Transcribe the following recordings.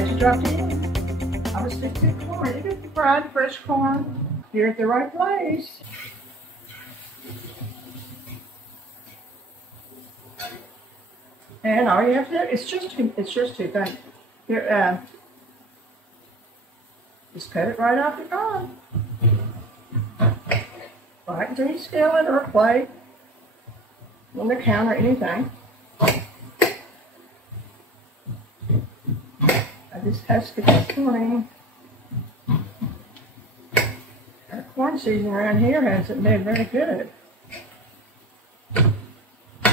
glad you dropped in. I was fixing corn. It is fried fresh corn. You're at the right place. And all you have to do, it's just two things. Here, just cut it right off your corn. Right into your skillet or a plate, on the counter, anything. I just husked it this morning. Our corn season around here hasn't been very good.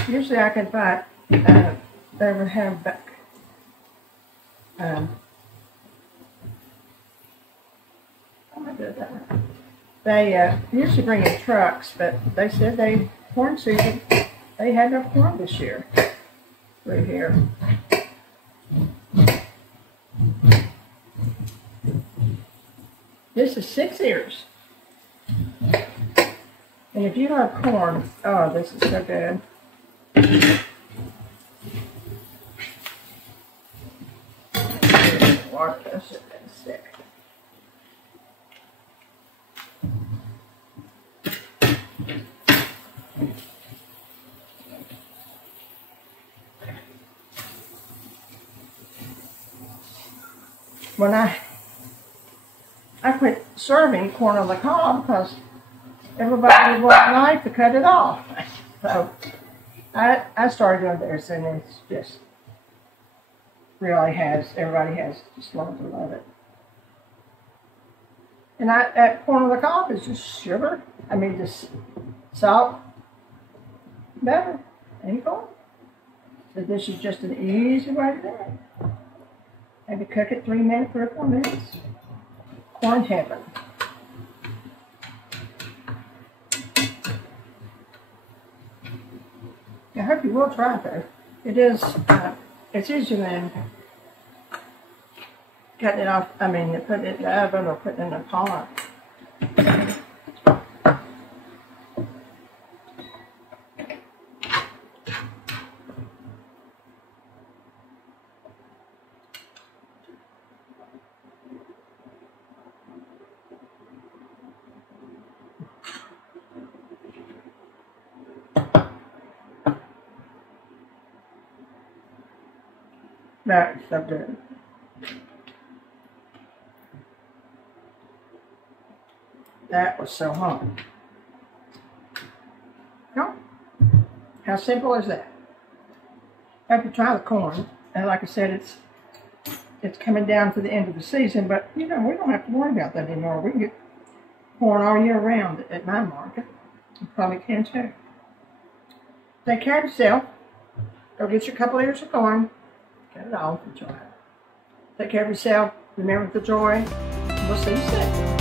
Usually I can find they would have back. They usually bring in trucks, but they said corn season, they had no corn this year through here. This is 6 ears. And if you love corn, oh, this is so good. Water, that should have been sick. When I quit serving corn on the cob because everybody would want a knife to cut it off. So I started doing this, and it's just really everybody has just learned to love it. And that corn on the cob is just sugar. I mean, just salt, butter, and corn. So this is just an easy way to do it. Maybe cook it 3 or 4 minutes. Corn heaven. I hope you will try it though. It is, it's easier than cutting it off, putting it in the oven or putting it in a pot. That's so good. That was so hot. No? How simple is that? Have to try the corn. And like I said, it's coming down to the end of the season, but you know, we don't have to worry about that anymore. We can get corn all year round at my market. You probably can too. Take care of yourself. Go get your couple ears of corn. Cut it off and try it. Take care of yourself. Remember the joy. We'll see you soon.